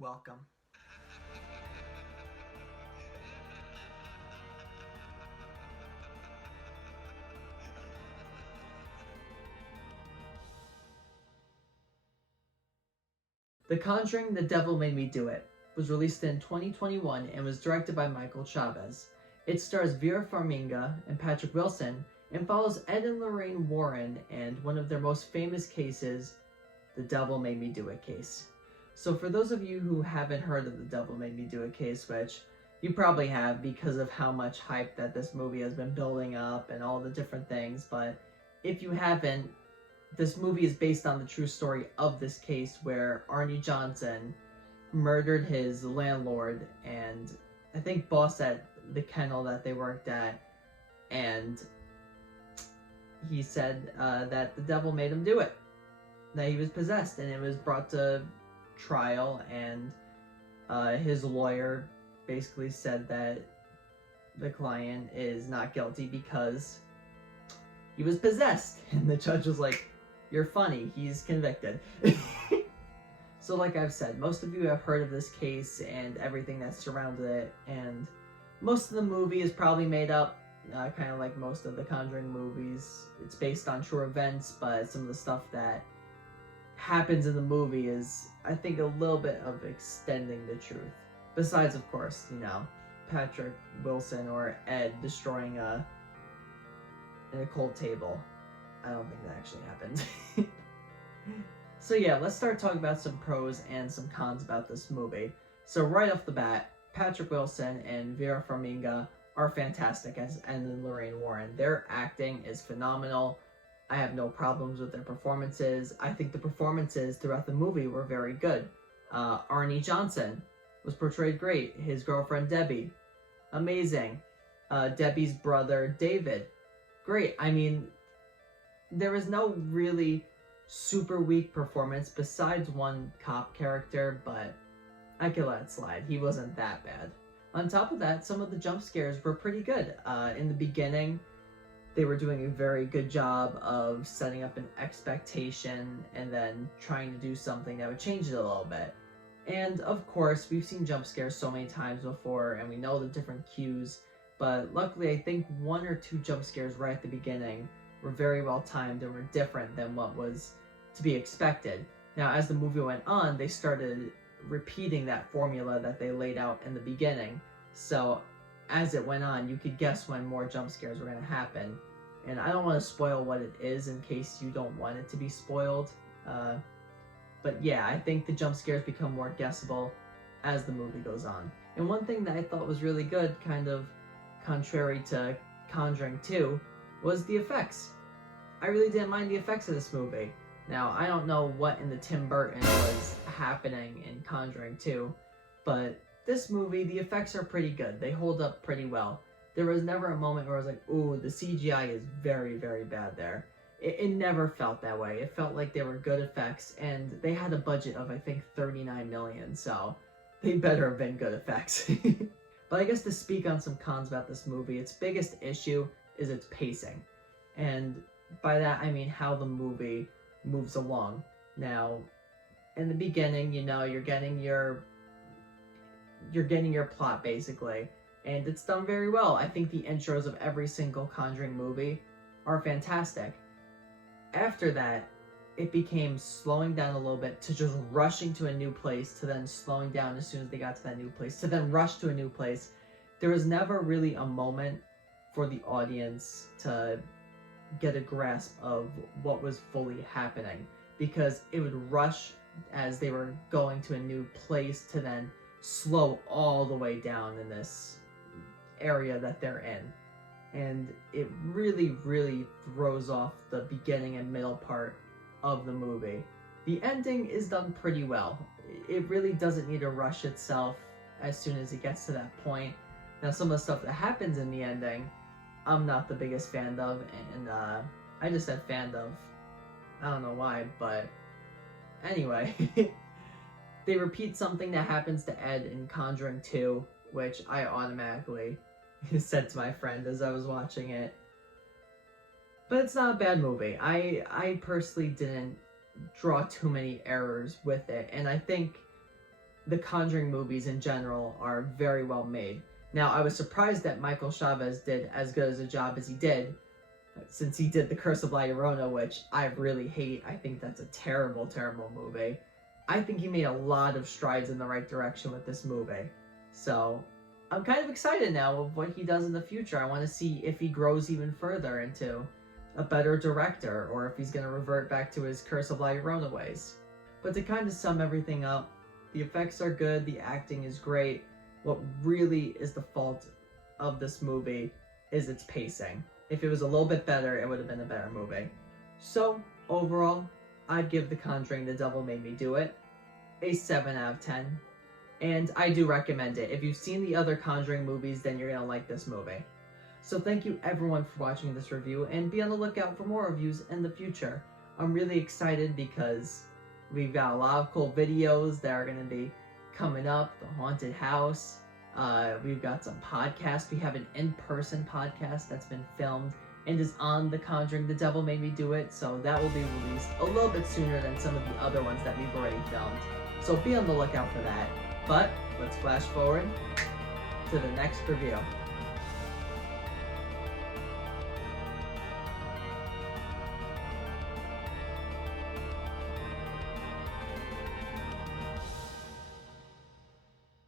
Welcome. The Conjuring, The Devil Made Me Do It was released in 2021 and was directed by Michael Chaves. It stars Vera Farmiga and Patrick Wilson and follows Ed and Lorraine Warren and one of their most famous cases, the Devil Made Me Do It case. So for those of you who haven't heard of the Devil Made Me Do It case, which you probably have because of how much hype that this movie has been building up and all the different things, but if you haven't, this movie is based on the true story of this case where Arnie Johnson murdered his landlord and I think boss at the kennel that they worked at, and he said that the devil made him do it, that he was possessed, and it was brought to trial, and his lawyer basically said that the client is not guilty because he was possessed, and the judge was like, "You're funny, he's convicted." So like I've said, most of you have heard of this case and everything that surrounded it, and most of the movie is probably made up, kind of like most of the Conjuring movies. It's based on true events, but some of the stuff that happens in the movie is, I think, a little bit of extending the truth. Besides, of course, Patrick Wilson or Ed destroying an occult table. I don't think that actually happened. So yeah, let's start talking about some pros and some cons about this movie. So right off the bat, Patrick Wilson and Vera Farmiga are fantastic as Ed and Lorraine Warren. Their acting is phenomenal. I have no problems with their performances. I think the performances throughout the movie were very good. Arnie Johnson was portrayed great. His girlfriend Debbie, amazing. Debbie's brother David, great. I mean, there was no really super weak performance besides one cop character, but I could let it slide. He wasn't that bad. On top of that, some of the jump scares were pretty good. In the beginning, they were doing a very good job of setting up an expectation and then trying to do something that would change it a little bit. And of course, we've seen jump scares so many times before and we know the different cues, but luckily I think one or two jump scares right at the beginning were very well timed and were different than what was to be expected. Now, as the movie went on, they started repeating that formula that they laid out in the beginning. So as it went on, you could guess when more jump scares were going to happen. And I don't want to spoil what it is in case you don't want it to be spoiled. But yeah, I think the jump scares become more guessable as the movie goes on. And one thing that I thought was really good, kind of contrary to Conjuring 2, was the effects. I really didn't mind the effects of this movie. Now, I don't know what in the Tim Burton was happening in Conjuring 2, but this movie, the effects are pretty good. They hold up pretty well. There was never a moment where I was like, ooh, the CGI is very, very bad there. It never felt that way. It felt like they were good effects, and they had a budget of, I think, $39 million, so they better have been good effects. But I guess to speak on some cons about this movie, its biggest issue is its pacing. And by that, I mean how the movie moves along. Now, in the beginning, you're getting your plot, basically, and it's done very well. I think the intros of every single Conjuring movie are fantastic. After that, it became slowing down a little bit to just rushing to a new place, to then slowing down as soon as they got to that new place, to then rush to a new place. There was never really a moment for the audience to get a grasp of what was fully happening, because it would rush as they were going to a new place to then slow all the way down in this area that they're in. And it really, really throws off the beginning and middle part of the movie. The ending is done pretty well. It really doesn't need to rush itself as soon as it gets to that point. Now, some of the stuff that happens in the ending, I'm not the biggest fan of, and I just said fan of. I don't know why, but anyway. They repeat something that happens to Ed in Conjuring 2, which I automatically said to my friend as I was watching it. But it's not a bad movie. I personally didn't draw too many errors with it, and I think the Conjuring movies in general are very well made. Now, I was surprised that Michael Chaves did as good as a job as he did, since he did The Curse of La Llorona, which I really hate. I think that's a terrible, terrible movie. I think he made a lot of strides in the right direction with this movie. So, I'm kind of excited now of what he does in the future. I want to see if he grows even further into a better director, or if he's going to revert back to his Curse of La Llorona ways. But to kind of sum everything up, the effects are good, the acting is great. What really is the fault of this movie is its pacing. If it was a little bit better, it would have been a better movie. So, overall, I'd give The Conjuring The Devil Made Me Do It a 7 out of 10. And I do recommend it. If you've seen the other Conjuring movies, then you're going to like this movie. So thank you everyone for watching this review, and be on the lookout for more reviews in the future. I'm really excited because we've got a lot of cool videos that are going to be coming up. The Haunted House. We've got some podcasts. We have an in-person podcast that's been filmed and is on The Conjuring The Devil Made Me Do It, so that will be released a little bit sooner than some of the other ones that we've already filmed. So be on the lookout for that. But let's flash forward to the next review.